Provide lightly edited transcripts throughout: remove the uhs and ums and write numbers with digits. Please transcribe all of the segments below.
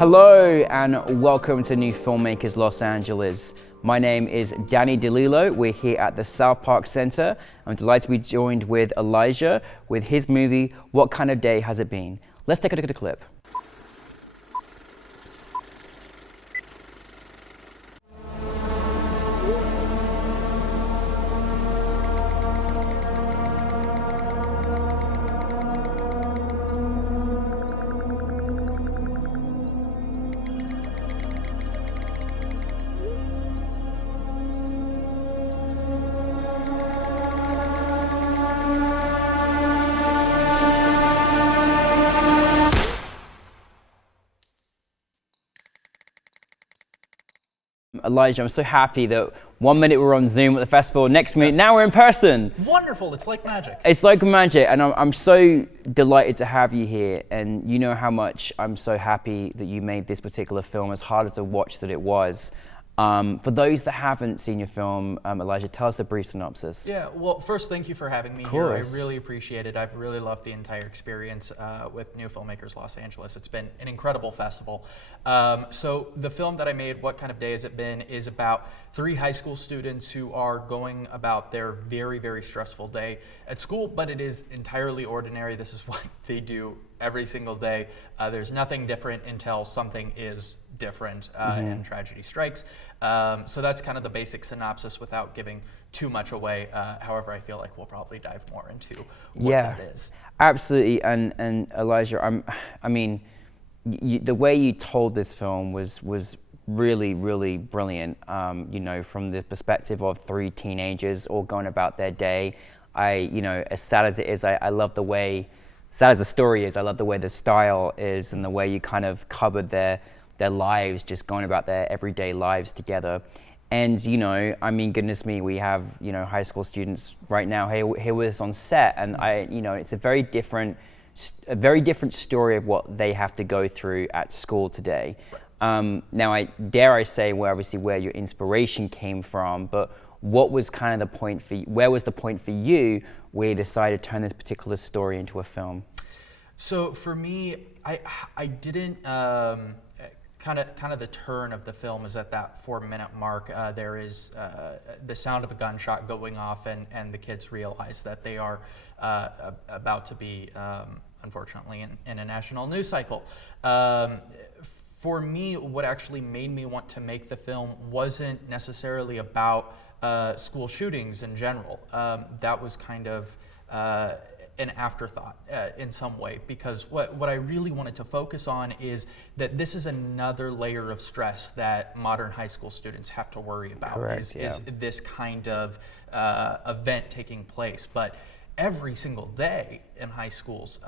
Hello and welcome to New Filmmakers Los Angeles. My name is Danny DeLillo. We're here at the South Park Center. I'm delighted to be joined with Elijah with his movie, What Kind of Day Has It Been? Let's take a look at the clip. Elijah, I'm so happy that 1 minute we're on Zoom at the festival, next minute, now we're in person. Wonderful, it's like magic. It's like magic, and I'm so delighted to have you here, and you know how much I'm so happy that you made this particular film, as hard as a watch that it was. For those that haven't seen your film, Elijah, tell us a brief synopsis. Yeah, well, first, thank you for having me here. I really appreciate it. I've really loved the entire experience with NewFilmmakers Los Angeles. It's been an incredible festival. So the film that I made, What Kind of Day Has It Been, is about 3 high school students who are going about their very, very stressful day at school, but it is entirely ordinary. This is what they do every single day. There's nothing different until something is different and tragedy strikes. So that's kind of the basic synopsis without giving too much away. However, I feel like we'll probably dive more into what that is. Absolutely. And Elijah, I mean, the way you told this film was really, really brilliant. You know, from the perspective of 3 teenagers all going about their day. You know, as sad as it is, I love the way, sad as the story is, I love the way the style is and the way you kind of covered their lives, just going about their everyday lives together. And, you know, I mean, goodness me, we have, you know, high school students right now here with us on set, and you know, it's a very different story of what they have to go through at school today. Right. Now, I say where your inspiration came from, but what was kind of the point for you, where was the point for you where you decided to turn this particular story into a film? So for me, I didn't, kind of the turn of the film is at that 4-minute mark. There is the sound of a gunshot going off, and the kids realize that they are about to be, unfortunately, in a national news cycle. For me, what actually made me want to make the film wasn't necessarily about school shootings in general. That was kind of an afterthought in some way, because what I really wanted to focus on is that this is another layer of stress that modern high school students have to worry about. Correct, is this kind of event taking place. But every single day in high schools,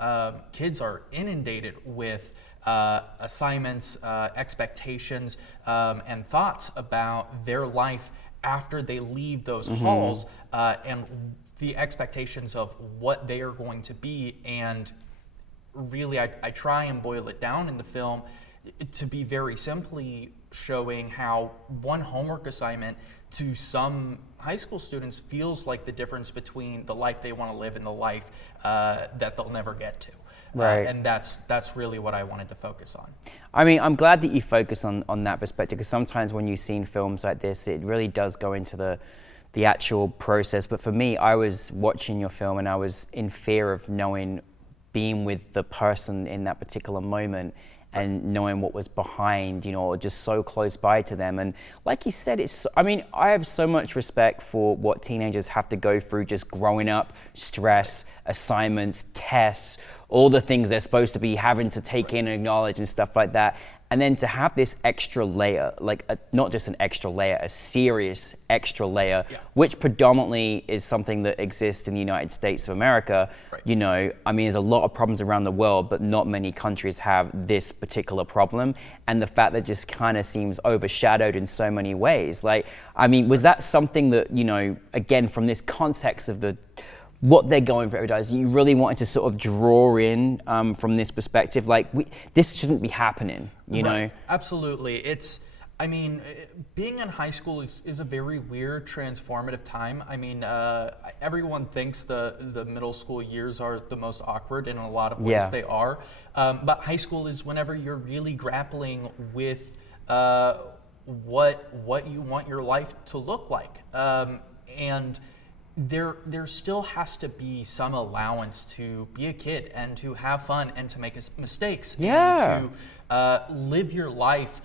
kids are inundated with assignments, expectations, and thoughts about their life after they leave those halls, and the expectations of what they are going to be. And really, I try and boil it down in the film to be very simply showing how one homework assignment to some high school students feels like the difference between the life they want to live and the life that they'll never get to. Right. And that's really what I wanted to focus on. I mean, I'm glad that you focus on that perspective, because sometimes when you've seen films like this, it really does go into the actual process. But for me, I was watching your film and I was in fear of being with the person in that particular moment and knowing what was behind, you know, or just so close by to them. And like you said, I mean, I have so much respect for what teenagers have to go through just growing up, stress, assignments, tests, all the things they're supposed to be having to take in and acknowledge and stuff like that. And then to have this extra layer, like not just an extra layer, a serious extra layer, which predominantly is something that exists in the United States of America. Right. You know, I mean, there's a lot of problems around the world, but not many countries have this particular problem. And the fact that just kind of seems overshadowed in so many ways. Like, I mean, was that something that, you know, again, from this context of what they're going for every day, you really wanted to sort of draw in from this perspective, like this shouldn't be happening, you know? Absolutely. I mean, being in high school is a very weird, transformative time. I mean, everyone thinks the middle school years are the most awkward, and in a lot of ways they are. But high school is whenever you're really grappling with what you want your life to look like. And there still has to be some allowance to be a kid and to have fun and to make mistakes and to live your life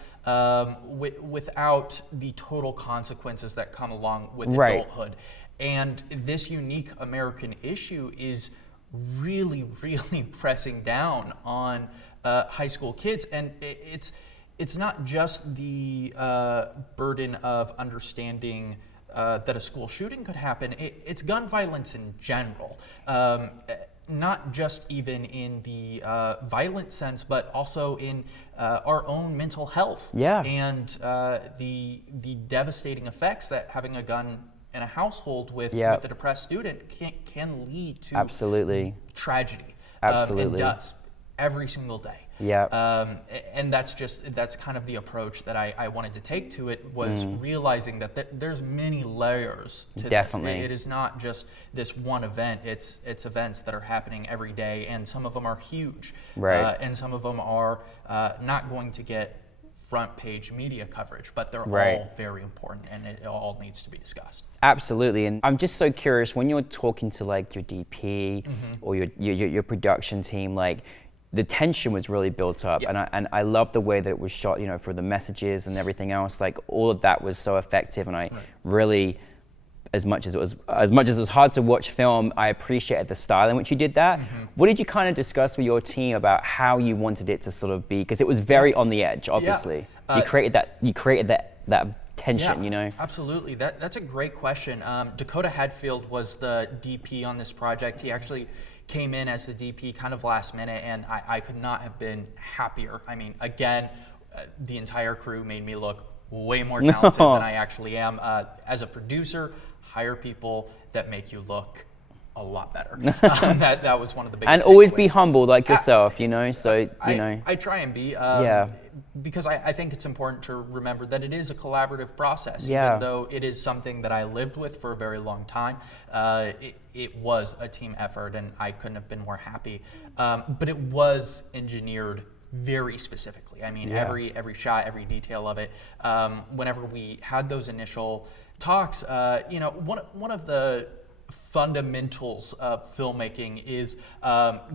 without the total consequences that come along with adulthood. And this unique American issue is really, really pressing down on high school kids. And it's not just the burden of understanding that a school shooting could happen. It's gun violence in general. Not just even in the violent sense, but also in our own mental health. And the devastating effects that having a gun in a household with a depressed student can lead to tragedy. And does every single day. And that's kind of the approach that I wanted to take to it, was realizing that there's many layers to this. It is not just this one event. It's events that are happening every day, and some of them are huge, and some of them are not going to get front page media coverage, but they're all very important, and it all needs to be discussed. Absolutely. And I'm just so curious, when you're talking to like your DP or your production team, like, the tension was really built up, and I love the way that it was shot, you know, for the messages and everything else. Like, all of that was so effective, and I really, as much as it was hard to watch film, I appreciated the style in which you did that. What did you kind of discuss with your team about how you wanted it to sort of be? Because it was very on the edge, obviously. You created that tension, you know? Absolutely. That's a great question. Dakota Hadfield was the DP on this project. He actually came in as the DP kind of last minute, and I could not have been happier. I mean, again, the entire crew made me look way more talented than I actually am. As a producer, hire people that make you look a lot better. That was one of the biggest. And always be humble like yourself, you know. So I try and be. Because I think it's important to remember that it is a collaborative process. Even though it is something that I lived with for a very long time, it was a team effort, and I couldn't have been more happy. But it was engineered very specifically. I mean, every shot, every detail of it. Whenever we had those initial talks, you know, one of the fundamentals of filmmaking is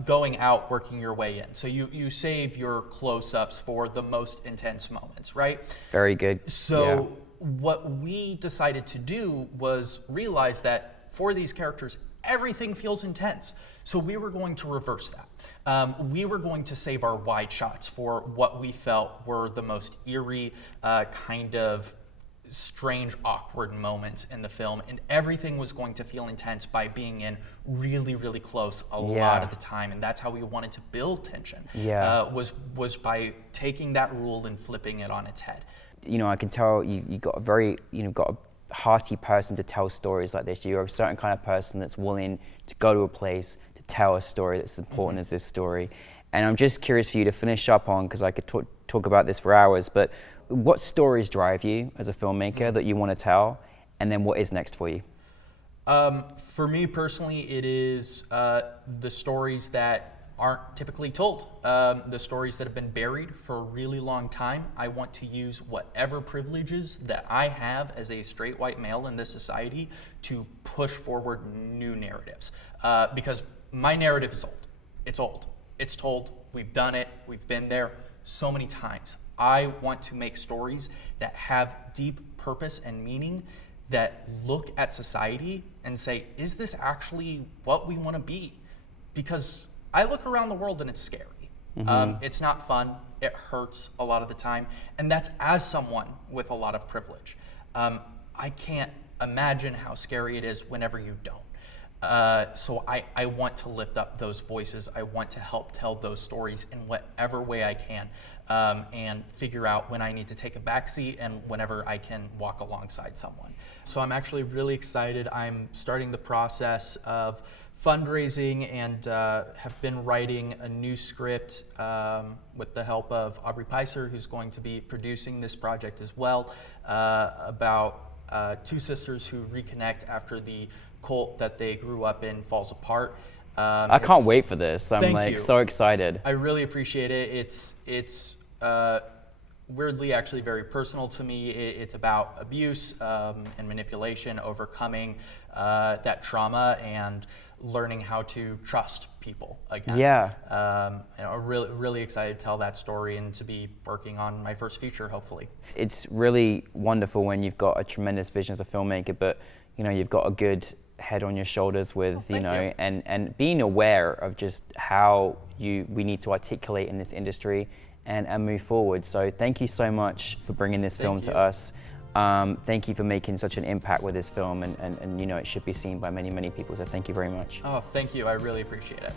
going out, working your way in. So you save your close-ups for the most intense moments, right? Very good. So what we decided to do was realize that for these characters, everything feels intense. So we were going to reverse that. We were going to save our wide shots for what we felt were the most eerie, kind of strange, awkward moments in the film, and everything was going to feel intense by being in really, really close a lot of the time, and that's how we wanted to build tension. Was by taking that rule and flipping it on its head. You know, I can tell you got a very, got a hearty person to tell stories like this. You're a certain kind of person that's willing to go to a place to tell a story that's as important as this story. And I'm just curious for you to finish up on, because I could talk about this for hours, but what stories drive you as a filmmaker that you want to tell, and then what is next for you? For me personally, it is the stories that aren't typically told, the stories that have been buried for a really long time. I want to use whatever privileges that I have as a straight white male in this society to push forward new narratives, because my narrative is old. It's old. It's told. We've done it. We've been there so many times. I want to make stories that have deep purpose and meaning, that look at society and say, is this actually what we want to be? Because I look around the world and it's scary. It's not fun. It hurts a lot of the time. And that's as someone with a lot of privilege. I can't imagine how scary it is whenever you don't. So I want to lift up those voices. I want to help tell those stories in whatever way I can, and figure out when I need to take a backseat and whenever I can walk alongside someone. So I'm actually really excited. I'm starting the process of fundraising and have been writing a new script with the help of Aubrey Peiser, who's going to be producing this project as well, about two sisters who reconnect after the cult that they grew up in falls apart. I can't wait for this. I'm like so excited. I really appreciate it. It's weirdly actually very personal to me. It's about abuse and manipulation, overcoming that trauma and learning how to trust people again. Yeah. And I'm really excited to tell that story and to be working on my first feature, hopefully. It's really wonderful when you've got a tremendous vision as a filmmaker, but you've got a good head on your shoulders with, and being aware of just how we need to articulate in this industry and move forward. So thank you so much for bringing this film to us. Thank you for making such an impact with this film, and it should be seen by many people, so thank you very much. Oh, thank you. I really appreciate it.